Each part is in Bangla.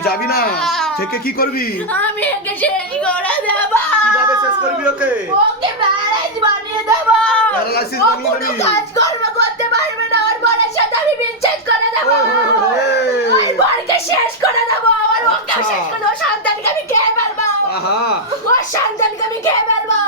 তুই যাবি না থেকে কি করবি? আমি একে শেষ করে দেব। কিভাবে শেষ করবি ওকে? ওকে প্যারালাইজ বানিয়ে দেব। প্যারালাইসিস ও বানিয়ে কোনো দিবি? কাজকর্ম করতে পারবে না। ওর বরের সাথে আমি বিচ্ছেদ করে দেব। ওই। ওর বরকে শেষ করে দেব। আর ওকে শেষ করে দেব। সন্তানকে আমি খেয়ে ফেলবো। আহা ওর সন্তানকে আমি খেয়ে ফেলবো।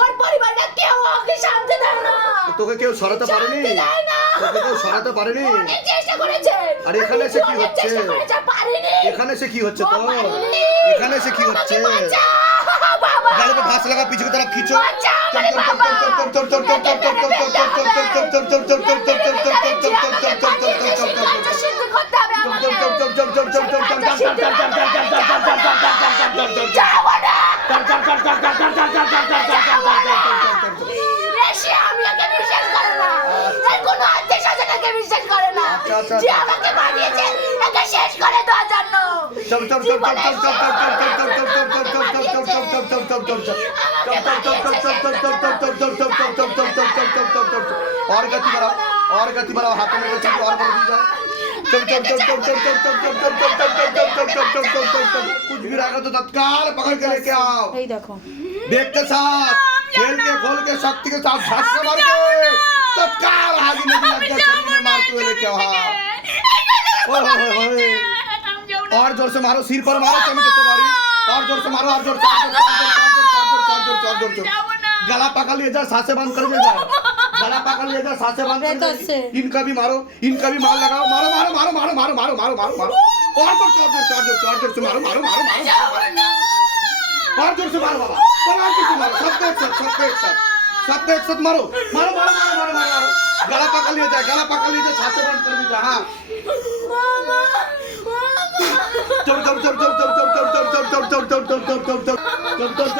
ওর পরিবারটা কেউ ওকে শান্তি দেয় না। তোকে কেউ সরাতে পারেনি? শান্তি দেয় না। তোকে কেউ সরাতে পারেনি? অনেক চেষ্টা করেছে। আর এখানে সে কি অনেক হচ্ছে? চেষ্টা করেছে, পারেনি। এখানে সে কি হচ্ছে ও তো? পারেনি। এখানে সে কি হচ্ছে? আমাকে বাঁচাও, বাবা। গালে पे फांस लगा पीछे की तरफ खींचो বাঁচাও আমারে বাবা। কাজটা সিদ্ধ করতে হবে আমাকে। কাজটা সিদ্ধ করতে হবে। যাবো না। বেশি আমি ওকে বিশ্বাস করে না। এর কোনো আত্মীয়-স্বজনকে বিশ্বাস করে না। যে আমাকে বানিয়েছে একে শেষ করে দেওয়ার জন্য। और गति बढ़ाओ और गति बढ़ाओ हाथों में गति और बढ़ जाए कुछ भी रहेगा तो तत्काल पकड़ के लेके आओ এই দেখো बेग के साथ खेल के खोल के शक्ति के साथ झटका मार के तत्काल आगे नदी लग जाए शरीर में मारते हुए लेके आओ और जोर से मारो सिर पर मारो चमचे से मारी और जोर से मारो और जोर से गला पकड़ लिए जा सांसें बंद कर ले जा गला पकड़ ले जा सांसें बंद कर ले इनका भी मारो इनका भी मार लगाओ मारो मारो मारो मारो मारो मारो मारो मारो मारो और जोर से मारो मारो मारो मारो और जोर से मारो बाबा और जोर से मारो सबको एक साथ मारो मारो मारो मारो मारो मारो गला पकड़ लिए जा सांसें बंद कर लीजिए हाँ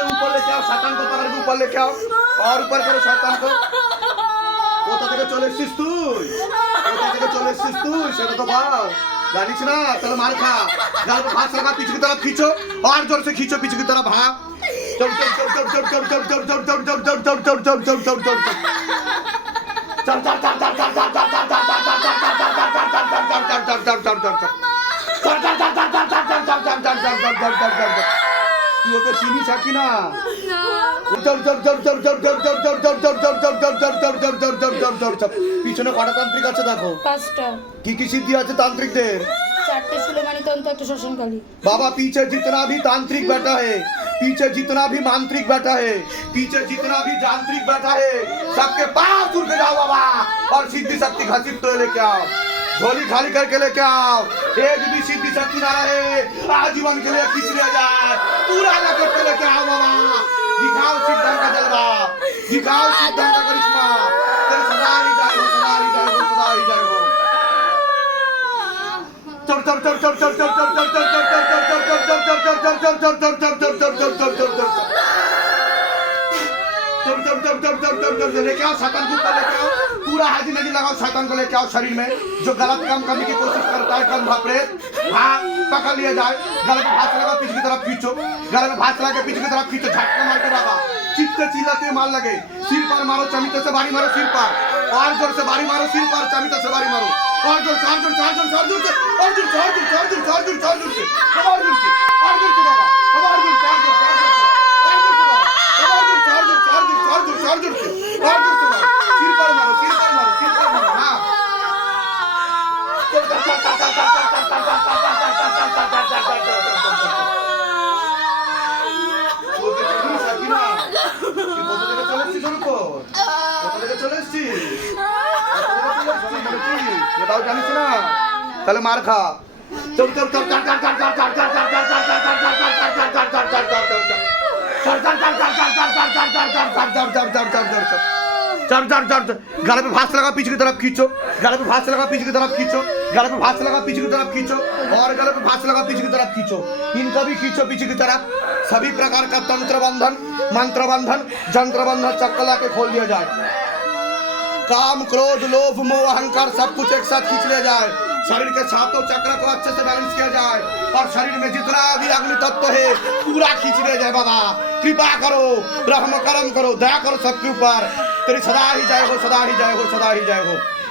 ऊपर लेके आओ शैतान को पकड़ के ऊपर लेके आओ और ऊपर करो शैतान को কোথা থেকে চলে এসেছিস তুই সেটা তো বল জানিস না তাহলে মার খা গাল पे फांस लगा पीछे की तरफ खींचो और जोर से खींचो पीछे की तरफ हाँ তুই ওকে চিনিস কি না পিছনে কটা তান্ত্রিক আছে দেখো 5টা কি কি সিদ্ধি আছে তান্ত্রিকদের 4টে সুলেমানি তন্ত্র একটা শ্মশানকালী बाबा पीछे जितना भी तांत्रिक बैठा है पीछे जितना भी मांत्रिक बैठा है पीछे जितना भी यांत्रिक बैठा है सबके पास उठ जाओ बाबा और सिद्धि शक्ति घसीट तो लेके आओ झोली खाली करके लेके आओ एक भी सिद्धि शक्ति ना रहे आजीवन के लिए खींच लिया जाए पूरा लपेट के लेके आओ बाबा दिखाओ सिद्धन का जलवा दिखाओ सिद्धन का करिश्मा तेरे सदा ही जाए हो सदा ही जाए हो सदा ही जाए हो चल चल चल चल चल चल चल चल चल लेके आओ शैतान को ऊपर लेके आओ पूरा हाजी नदी लगाओ शैतान को लेके आओ शरीर में जो गलत काम करने की कोशिश करता है कल भापरे हाँ पकड़ लिया जाए गले में हाथ लगाओ पीछे की तरफ खींचो गले में हाथ लगा के पीछे की तरफ खींचो झटका मार के बाबा चित्ते चिल्लाते मार लगे सिर पर मारो चमीते से बारी मारो सिर पर और जोर से बारी मारो सिर पर चमीते से बारी मारो और जोर से और जोर से और जोर से और जोर से और जोर से और जोर से और जोर से और जोर से और जोर से और जोर से और जोर से बाबा और जोर से और जोर से सिर पर मारो हाँ জানিস না তাহলে মার খা চল চল চল চল চল চল চল চল চল गले पे फांस लगा पीछे की तरफ खींचो गले पे फांस लगा पीछे की तरफ खींचो गले पे फांस लगा पीछे की तरफ खींचो और गले पे फांस लगा पीछे की तरफ खींचो इनका भी खींचो पीछे की तरफ सभी प्रकार का तंत्र बंधन मंत्र बंधन जंत्र बंधन चक्कर ला के खोल दिया जाए काम क्रोध लोभ मोह अहंकार सब कुछ एक साथ खींच लिया जाए शरीर के सातों चक्र को अच्छे से बैलेंस किया जाए और शरीर में जितना भी अग्नि तत्व है पूरा खींच लिया जाए बाबा कृपा करो रहम करम करो दया करो सबके ऊपर तेरी सदा ही जय हो सदा ही जय हो सदा ही जय हो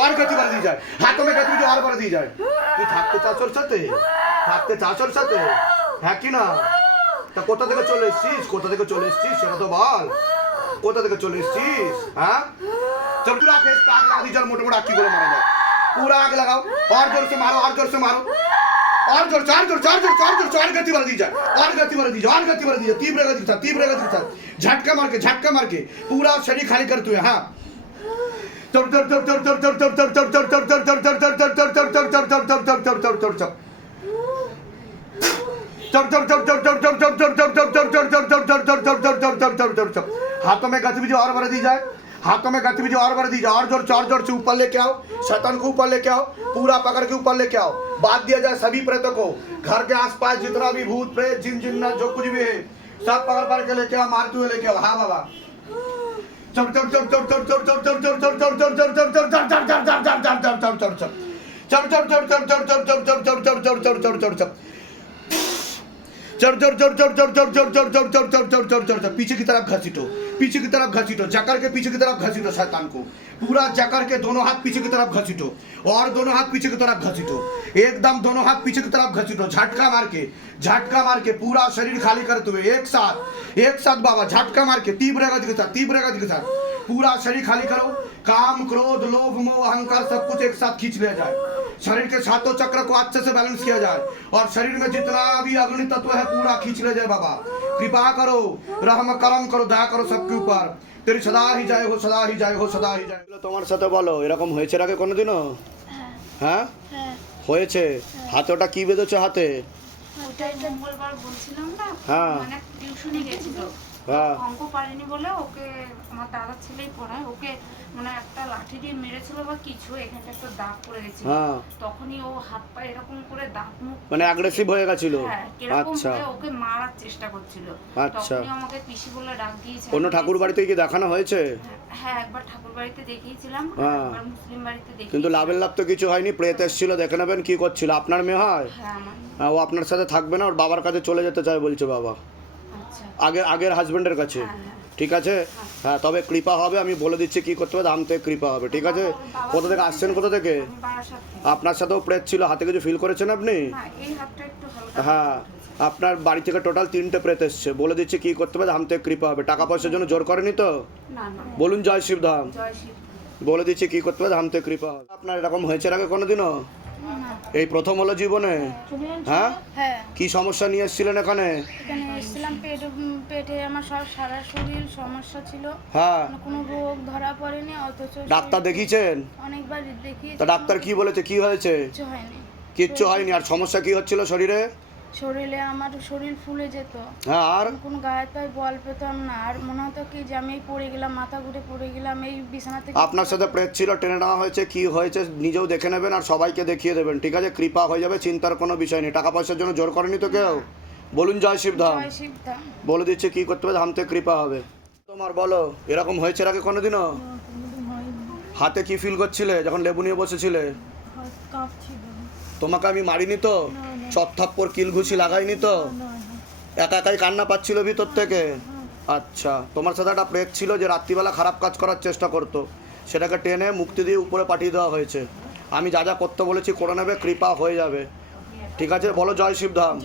और गति बढ़ दी जाए, हाथों में गति और बढ़ दी जाए। তুই থাকতে চাস ওর সাথে, থাকতে চাস ওর সাথে, হ্যাঁ কি না? তা কোথা থেকে চলে এসছিস, কোথা থেকে চলে এসছিস সেটা তো বল, কোথা থেকে চলে এসছিস? হ্যাঁ चल पूरा फेस पे आग लगा दी, चल मोटे मोटे आग की गोला मारा जाए, पूरा आग लगाओ, और जोर से मारो, और जोर से मारो, और जोर से, और जोर से, और जोर से, और जोर से, और गति बढ़ दी जाए, और गति बढ़ दी जाए, और गति बढ़ दी जाए, तीव्र गति के साथ, तीव्र गति के साथ, झटका मार के पूरा शरीर खाली कर तू है। हाँ हाथों में गतिविधि और बढ़ दी जाए, हाथों में गतिविधि और बढ़ दी जाए, और जोर से ऊपर लेके आओ, शैतान को ऊपर लेके आओ, पूरा पकड़ के ऊपर लेके आओ, बांध दिया जाए सभी प्रेतों को, घर के आसपास जितना भी भूत प्रेत जिन जिन्ना जो कुछ भी है सब पकड़ के लेके आओ, मारते हुए लेके आओ। हाँ बाबा पीछे की तरफ घसीटो, पीछे की तरफ घसीटो, जकर के पीछे की तरफ घसीटो शैतान को, पूरा जकर के दोनों हाथ पीछे की तरफ घसीटो, और दोनों हाथ पीछे की तरफ घसीटो, एकदम दोनों हाथ पीछे की तरफ घसीटो, झटका मार के पूरा शरीर खाली करते हुए एक साथ बाबा झटका मार के तीव्र गति के साथ पूरा शरीर खाली करो। काम क्रोध लोभ मोह अहंकार सब कुछ एक साथ खींच लिया जाए, शरीर के सातों चक्र को अच्छे से बैलेंस किया जाए, और शरीर में जितना भी अग्नि तत्व है पूरा खींच लिया जाए। बाबा कृपा करो, रहम करम करो, दया करो सबके ऊपर, तेरी सदा ही जाए हो, सदा ही जाए हो, सदा ही जाए। তোমার সাথে বলো এরকম হয়েছে আগে কোনোদিনও? হ্যাঁ হয়েছে। হাতে ওটা কি বেঁধেছো হাতে? ওটাই মঙ্গলবার বলছিলাম না, হ্যাঁ। মানে টিউশনে গেছিল, হ্যাঁ অঙ্ক পারেনি বলে ওকে আমার দাদার ছেলেই পড়ায়, ওকে মানে একটা লাঠি দিয়ে মেরেছিল বা কিছু, এখানটা একটা দাগ পড়ে গেছিল, হ্যাঁ তখনই ও হাত পা এরকম করে দাঁত মুখ মানে অ্যাগ্রেসিভ হয়ে গেছিল। হ্যাঁ এরকম আচ্ছা করে ওকে মারার চেষ্টা করছিল, আচ্ছা। তখনই আমাকে পিসি বলে ডাক দিয়েছে। অন্য ঠাকুর বাড়িতে কি দেখানো হয়েছে? হ্যাঁ একবার ঠাকুর বাড়িতে দেখিয়েছিলাম, হ্যাঁ। একবার মুসলিম বাড়িতে দেখি, কিন্তু লাভের লাভ তো কিছু হয়নি, প্রেত এসেছিল, দেখে নেবেন কি করছিল। আপনার মেয়ে হয়? হ্যাঁ আমার। ও আপনার সাথে থাকবে না, ওর বাবার কাছে চলে যেতে চায় বলছে বাবা, আচ্ছা আগের হাজবেন্ডের কাছে। হ্যাঁ, হ্যাঁ। ঠিক আছে হ্যাঁ, তবে কৃপা হবে, আমি বলে দিচ্ছি কি করতে হবে, ধাম থেকে কৃপা হবে। ঠিক আছে কোথা থেকে আসছেন, কোথা থেকে? আমি বারাসাত থেকে। আপনার সাথেও প্রেত ছিল, হাতে কিছু ফিল করেছেন আপনি? হ্যাঁ এই হাতটা একটু হালকা হ্যাঁ আপনার বাড়ি থেকে টোটাল 3টে প্রেত এসছে, বলে দিচ্ছি কি করতে হবে, ধাম থেকে কৃপা হবে। টাকা পয়সার জন্য জোর করেনি তো? না না, বলুন জয় শিব ধাম, জয় শিব। বলে দিচ্ছি কি করতে হবে, ধাম থেকে কৃপা হবে। আপনার এরকম হয়েছে এর আগে কোনোদিনও? এই প্রথম হলো জীবনে? হ্যাঁ হ্যাঁ কি সমস্যা নিয়ে এসেছিলেন এখানে? এখানে এসেছিলাম, পেটে আমার সব সারা শরীর সমস্যা ছিল, হ্যাঁ মানে কোনো রোগ ধরা পড়েনি, অথচ ডাক্তার দেখিয়েছেন? অনেকবার দেখিয়েছি, তা ডাক্তার কি বলেছে, কি হয়েছে? কিছু হয়নি। কিচ্ছু হয়নি। আর সমস্যা কি হচ্ছিল শরীরে? শরীরে আমার শরীর ফুলে যেত, হ্যাঁ আর কোনো গায়ে পায়ে বল পেতাম না, আর মনে হতো কি যে আমি এই পড়ে গেলাম, মাথা ঘুরে পড়ে গেলাম এই বিছানা থেকে। আপনার সাথে প্রেত ছিল, টেনে নেওয়া হয়েছে, কি হয়েছে নিজেও দেখে নেবেন আর সবাইকে দেখিয়ে দেবেন। ঠিক আছে কৃপা হয়ে যাবে, চিন্তার কোনো বিষয় নেই। টাকা পয়সার জন্য জোর করেনি তো কেউ? বলুন জয় শিব ধাম, জয় শিব ধাম। বলে দিচ্ছে কি করতে হবে, ধাম থেকে কৃপা হবে। তোমার বলো এরকম হয়েছে এর আগে কোনোদিনও? হাতে কি ফিল করছিলে যখন লেবু নিয়ে বসেছিলে? তোমাকে আমি মারিনি তো? চত্থাপ্পর কিল ঘুষি লাগাইনি তো? একা একাই কান্না পাচ্ছিল ভিতর থেকে? আচ্ছা তোমার সাথে একটা প্রেত ছিল যে রাত্রিবেলা খারাপ কাজ করার চেষ্টা করতো, সেটাকে টেনে মুক্তি দিয়ে উপরে পাঠিয়ে দেওয়া হয়েছে। আমি যা যা করতে বলেছি করে নেবে, কৃপা হয়ে যাবে। ঠিক আছে বলো জয় শিব ধাম,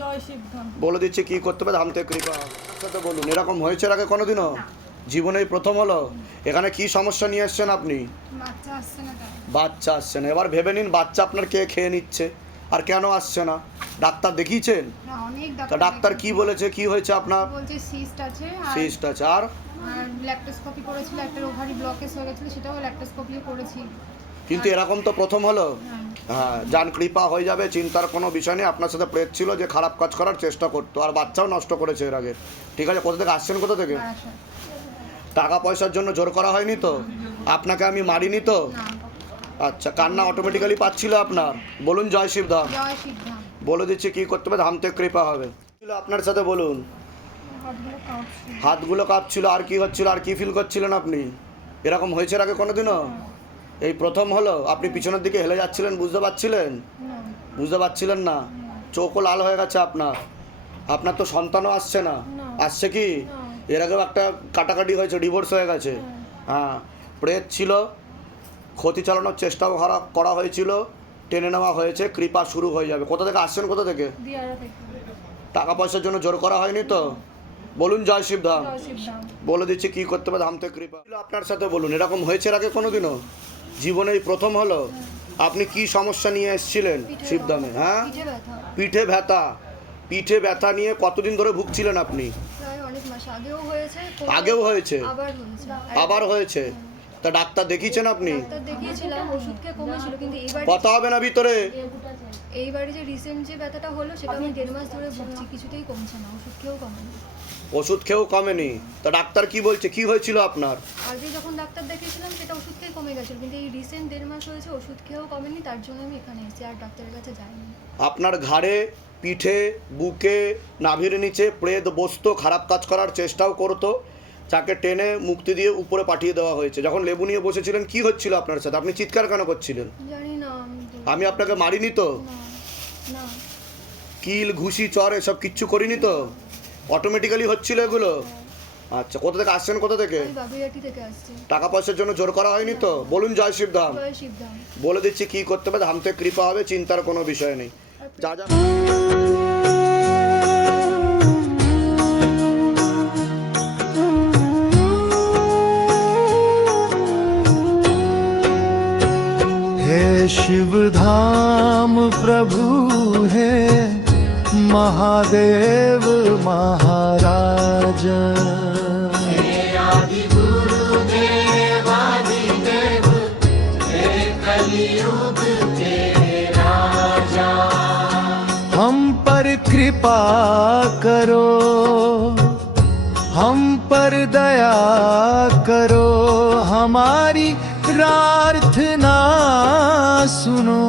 বলে দিচ্ছি কি করতে হবে, ধাম থেকে কৃপা হবে। সাথে বলুন এরকম হয়েছে এর আগে কোনোদিনও? জীবনেই প্রথম হলো। এখানে কি সমস্যা নিয়ে এসছেন আপনি? বাচ্চা আসছে না, বাচ্চা আসছে না। এবার ভেবে নিন বাচ্চা আপনার কে খেয়ে নিচ্ছে, আর কেন আসছে না? ডাক্তার দেখিয়েছেন? না অনেক তা ডাক্তার কি বলেছে, কি হয়েছে আপনার? বলছে সিস্ট আছে, সিস্ট আছে, আর ল্যাক্টোস্কোপি করেছিল, একটা ওভারি ব্লকেজ হয়ে গেছিল, সেটাও ল্যাক্টোস্কোপিও করেছি। কিন্তু এরকম তো প্রথম হলো। হ্যাঁ যান কৃপা হয়ে যাবে, চিন্তার কোনো বিষয় নেই। আপনার সাথে প্রেত ছিল যে খারাপ কাজ করার চেষ্টা করতো, আর বাচ্চাও নষ্ট করেছে এর আগে। ঠিক আছে কোথা থেকে আসছেন, কোথা থেকে? টাকা পয়সার জন্য জোর করা হয়নি তো? আপনাকে আমি মারিনি তো? আচ্ছা কান্না অটোমেটিক্যালি পাচ্ছিল আপনার? বলুন জয় শিব ধাম, জয় শিব ধাম। বলে দিচ্ছি কি করতে হবে, ধাম থেকে কৃপা হবে। আপনার সাথে বলুন হাতগুলো কাঁপছিল, আর কি হচ্ছিল, আর কি ফিল করছিলেন আপনি? এরকম হয়েছে এর আগে কোনোদিনও? এই প্রথম হলো। আপনি পিছনের দিকে হেলে যাচ্ছিলেন, বুঝতে পারছিলেন? বুঝতে পারছিলেন না? চোখও লাল হয়ে গেছে আপনার। আপনার তো সন্তানও আসছে না, না। আসছে কি? এর আগেও একটা কাটাকাটি হয়েছে, ডিভোর্স হয়ে গেছে। হ্যাঁ, প্রেত ছিল, ক্ষতি চালানোর চেষ্টাও করা হয়েছিল, টেনে নেওয়া হয়েছে, কৃপা শুরু হয়ে যাবে। কোথা থেকে আসছেন, কোথা থেকে? দিয়ারা থেকে। টাকা পয়সার জন্য জোর করা হয়নি তো? বলুন জয় শিবধাম। জয় শিবধাম। বলে দিচ্ছি কি করতে হবে, ধাম থেকে কৃপা। আপনার সাথে বলুন, এরকম হয়েছে এর আগে কোনোদিনও? জীবনেই প্রথম হলো? আপনি কি সমস্যা নিয়ে এসেছিলেন শিবধামে? হ্যাঁ, পিঠে ব্যথা, পিঠে ব্যথা নিয়ে কতদিন ধরে ভুগছিলেন আপনি? প্রায় অনেক মাস আগেও হয়েছে, আগেও হয়েছে, আবার হয়েছে। আবার হয়েছে? তা ডাক্তার দেখিয়েছেন আপনি? ডাক্তার দেখিয়েছিলাম, ওষুধ খেয়ে কমেছিল, কিন্তু কথা হবে না ভিতরে। এইবারে যে রিসেন্ট যে ব্যথাটা হলো সেটা আমি 1.5 মাস ধরে ভুগছি, কিছুতেই কমছে না, ওষুধ খেয়েও কমেনি। ওষুধ খেয়েও কমেনি? তা ডাক্তার কি বলছে, কি হয়েছিল আপনার? আগে যখন ডাক্তার দেখিয়েছিলাম সেটা ওষুধ খেয়ে কমে গেছিল, কিন্তু এই রিসেন্ট 1.5 মাস হয়েছে ওষুধ খেয়েও কমেনি, তার জন্য আমি এখানে এসেছি, আর ডাক্তারের কাছে যাইনি। আপনার ঘাড়ে, পিঠে, বুকে, নাভির নিচে প্রেত বসতো, খারাপ কাজ করার চেষ্টাও করতো, যাকে টেনে মুক্তি দিয়ে উপরে পাঠিয়ে দেওয়া হয়েছে। যখন লেবু নিয়ে বসেছিলেন কি হচ্ছিল আপনার সাথে? আপনি চিৎকার কেন করছিলেন? জানি না, আমি আপনাকে মারিনি তো? না, কিল, ঘুষি, চর এসব কিচ্ছু করিনি তো? অটোমেটিক্যালি হচ্ছিল এগুলো? আচ্ছা, কোথা থেকে আসছেন, কোথা থেকে? আমি বাবুইয়াটি থেকে আসছি। টাকা পয়সার জন্য জোর করা হয়নি তো? বলুন জয় শিবধাম। জয় শিবধাম। বলে দিচ্ছি কি করতে হবে, ধাম থেকে কৃপা হবে, চিন্তার কোনো বিষয় নেই। যা যা हे शिव धाम प्रभु हे महादेव महाराज, हम पर कृपा करो, हम पर दया करो, हमारी प्रार्थना सुनो।